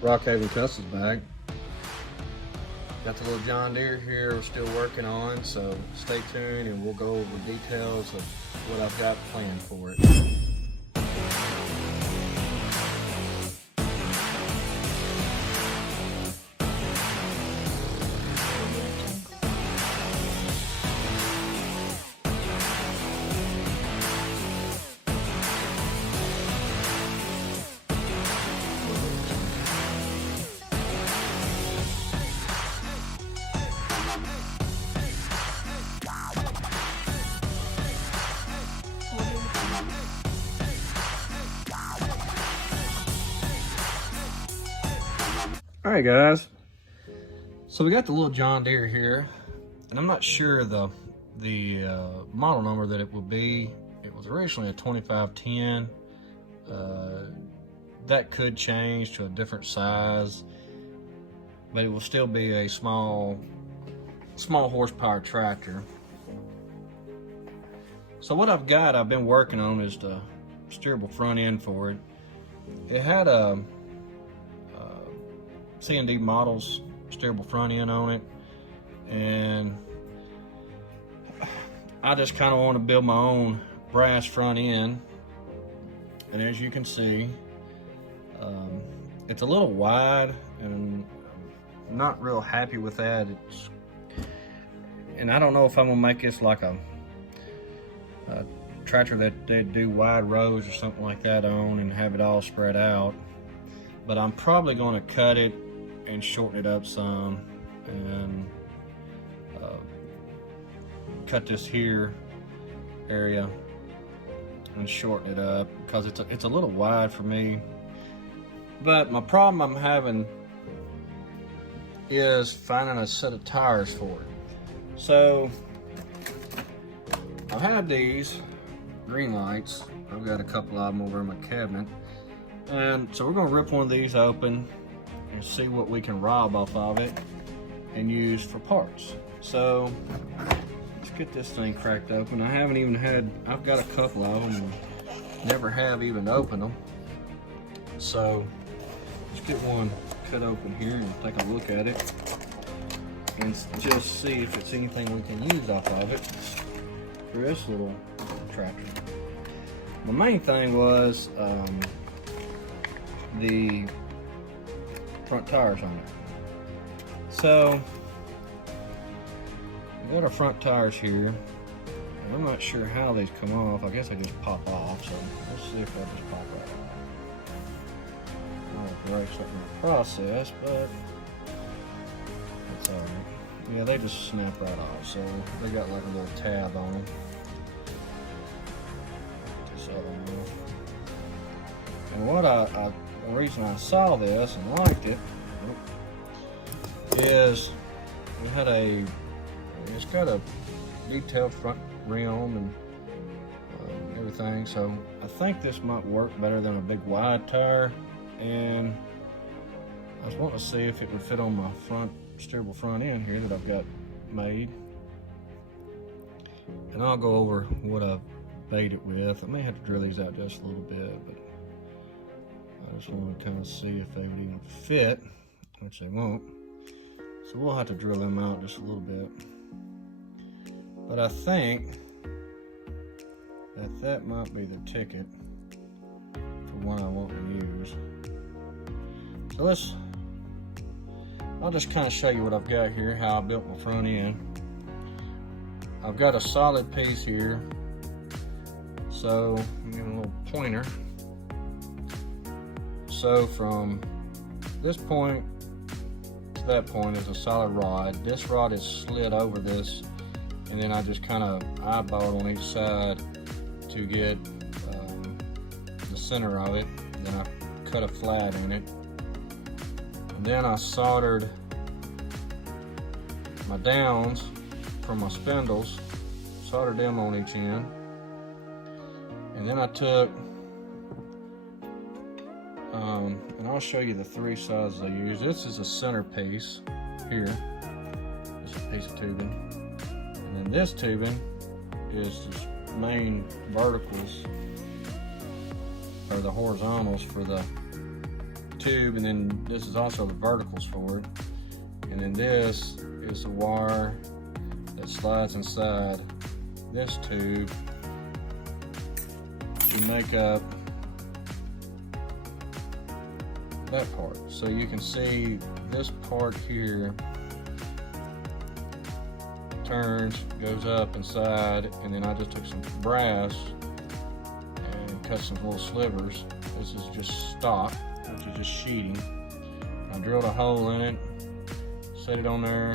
Rockhaven Customs back. Got the little John Deere here we're still working on, so stay tuned and we'll go over details of what I've got planned for it. All right, guys. So we got the little John Deere here, and I'm not sure the model number that it will be. It was originally a 2510. That could change to a different size, but it will still be a small horsepower tractor. So what I've been working on is the steerable front end for it. It had a C&D models steerable front end on it, and I just kind of want to build my own brass front end. And as you can see, it's a little wide, and I'm not real happy with that. And I don't know if I'm gonna make this like a tractor that they do wide rows or something like that on and have it all spread out, but I'm probably going to cut it and shorten it up some, and cut this here area and shorten it up because it's a little wide for me. But my problem I'm having is finding a set of tires for it. So I have these green lights. I've got a couple of them over in my cabinet, and so we're gonna rip one of these open and see what we can rob off of it and use for parts. So let's get this thing cracked open. I've got a couple of them and never have even opened them. So let's get one cut open here and take a look at it and just see if it's anything we can use off of it for this little tractor. My main thing was the front tires on it. So we got our front tires here, and I'm not sure how these come off. I guess they just pop off, so let's see if they just pop off. I'll break something in the process, but that's alright. Yeah, they just snap right off, so they got like a little tab on them. So, and what the reason I saw this and liked it is it's got a detailed front rim and everything, so I think this might work better than a big wide tire, and I was wanting to see if it would fit on my steerable front end here that I've got made. And I'll go over what I've made it with. I may have to drill these out just a little bit, but I just want to kind of see if they would even fit, which they won't. So we'll have to drill them out just a little bit. But I think that might be the ticket for one I want to use. So I'll just kind of show you what I've got here, how I built my front end. I've got a solid piece here. So I'm giving a little pointer. So from this point to that point is a solid rod. This rod is slid over this, and then I just kind of eyeballed on each side to get the center of it. Then I cut a flat in it. And then I soldered my downs from my spindles, soldered them on each end. And then I took, and I'll show you the three sizes I use. This is a center piece here. This is a piece of tubing. And then this tubing is the main verticals, or the horizontals for the tube, and then this is also the verticals for it. And then this is the wire that slides inside this tube to make up that part. So you can see this part here turns, goes up inside, and then I just took some brass and cut some little slivers. This is just stock, which is just sheeting. I drilled a hole in it, set it on there,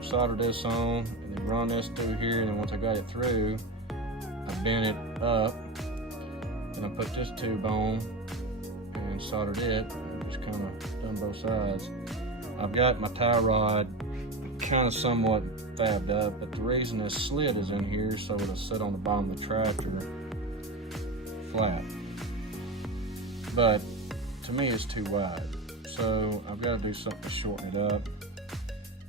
soldered this on, and then run this through here, and then once I got it through, I bent it up, and I put this tube on and soldered it, and just kind of done both sides. I've got my tie rod kind of somewhat fabbed up, but the reason this slit is in here so it'll sit on the bottom of the tractor flat. But to me it's too wide, so I've got to do something to shorten it up.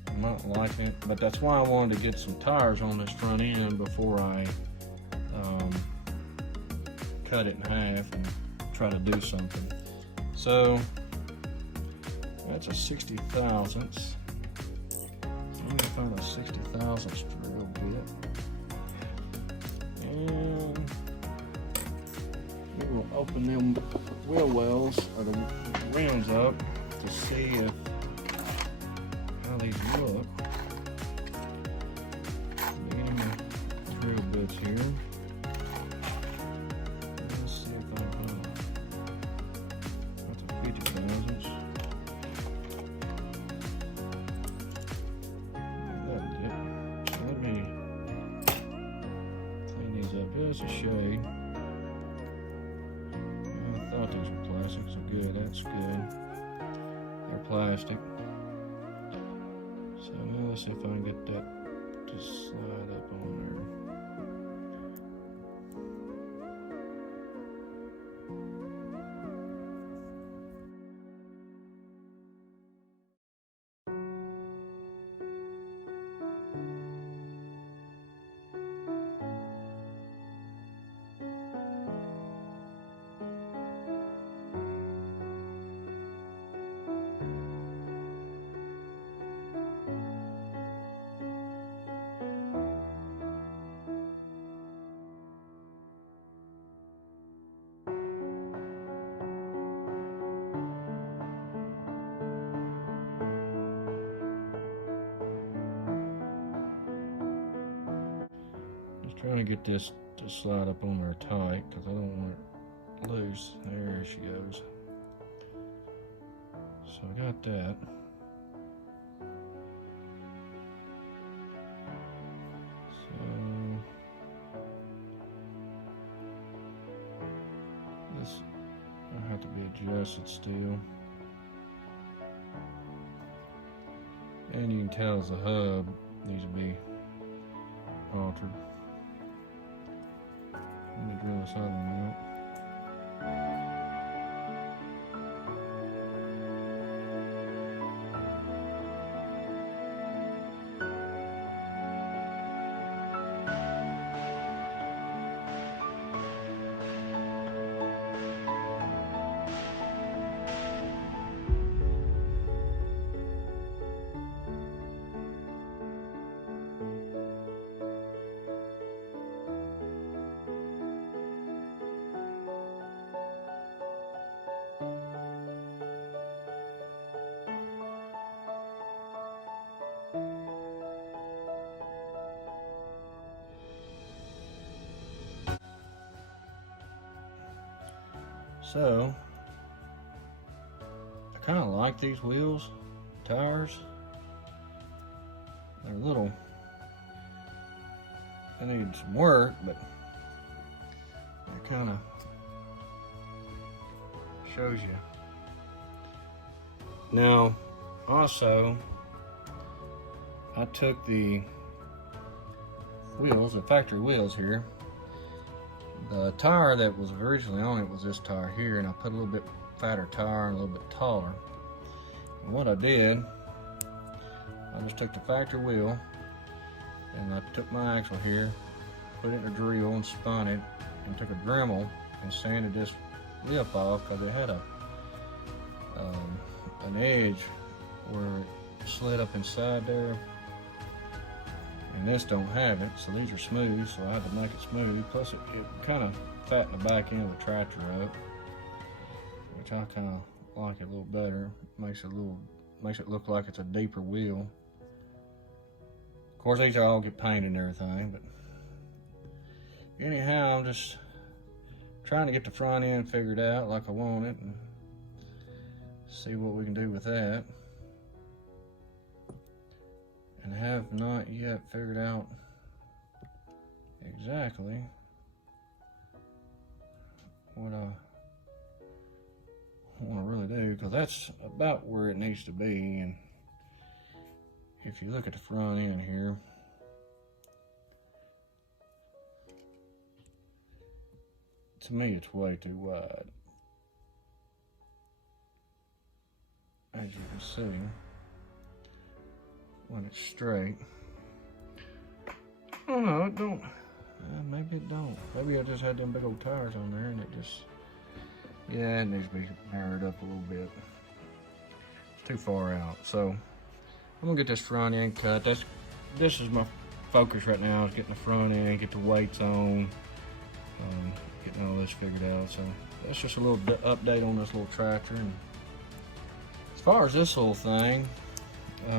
I'm not liking it, but that's why I wanted to get some tires on this front end before I cut it in half and try to do something. So that's a 60 thousandths. I'm gonna find a 60 thousandths drill bit, and we will open them wheel wells or the rims up to see how these look. Getting the drill bits here. Let's see if I can. That's a 50 thousandths. Just a shade. I thought these were plastic, so good, that's good. They're plastic. So now let's see if I can get that to slide up on there. Trying to get this to slide up on there tight because I don't want it loose. There she goes. So I got that. So this will have to be adjusted still. And you can tell the hub needs to be altered. Let me drill this other one out. So, I kind of like these wheels, tires. They're little, they need some work, but it kind of shows you. Now, also, I took the wheels, the factory wheels here. The tire that was originally on it was this tire here, and I put a little bit fatter tire and a little bit taller. And what I did, I just took the factory wheel and I took my axle here, put it in a drill and spun it, and took a Dremel and sanded this lip off because it had a an edge where it slid up inside there, and this don't have it, so these are smooth, so I had to make it smooth. Plus it kind of fattened the back end of the tractor up, which I kind of like it a little better. Makes it look like it's a deeper wheel. Of course, these all get painted and everything, but anyhow, I'm just trying to get the front end figured out like I want it and see what we can do with that. And have not yet figured out exactly what I want to really do, because that's about where it needs to be. And if you look at the front end here, to me it's way too wide, as you can see when it's straight. Oh no, it don't. Maybe it don't. Maybe I just had them big old tires on there and it just, yeah, it needs to be narrowed up a little bit. It's too far out. So I'm gonna get this front end cut. This is my focus right now, is getting the front end, get the weights on, getting all this figured out. So that's just a little update on this little tractor. And as far as this little thing, you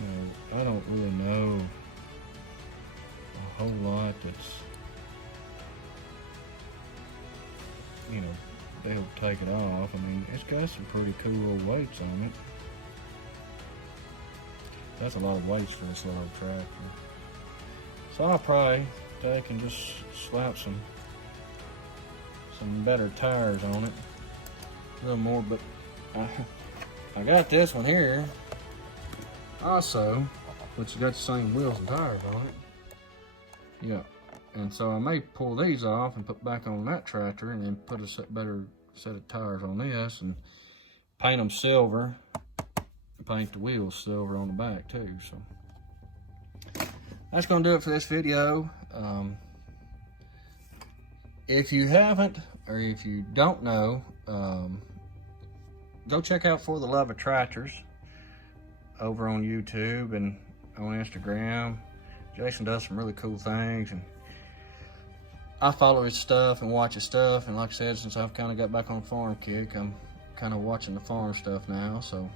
know, I don't really know a whole lot that's, you know, they'll take it off. I mean, it's got some pretty cool little weights on it. That's a lot of weights for this little tractor. So I'll probably take and just slap some better tires on it. A little more, but I got this one here also, which has got the same wheels and tires on it. Yeah, and so I may pull these off and put back on that tractor, and then put a better set of tires on this and paint them silver. Paint the wheels silver on the back too. So that's gonna do it for this video. If you haven't, or if you don't know, go check out For the Love of Tractors over on YouTube and on Instagram. Jason does some really cool things, and I follow his stuff and watch his stuff. And like I said, since I've kind of got back on the farm kick, I'm kind of watching the farm stuff now. So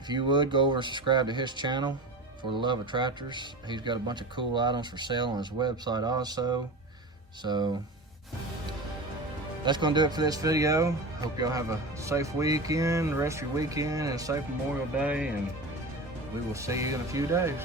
if you would, go over and subscribe to his channel, For the Love of Tractors. He's got a bunch of cool items for sale on his website also. So that's going to do it for this video. Hope y'all have a safe weekend, the rest of your weekend, and a safe Memorial Day, and we will see you in a few days.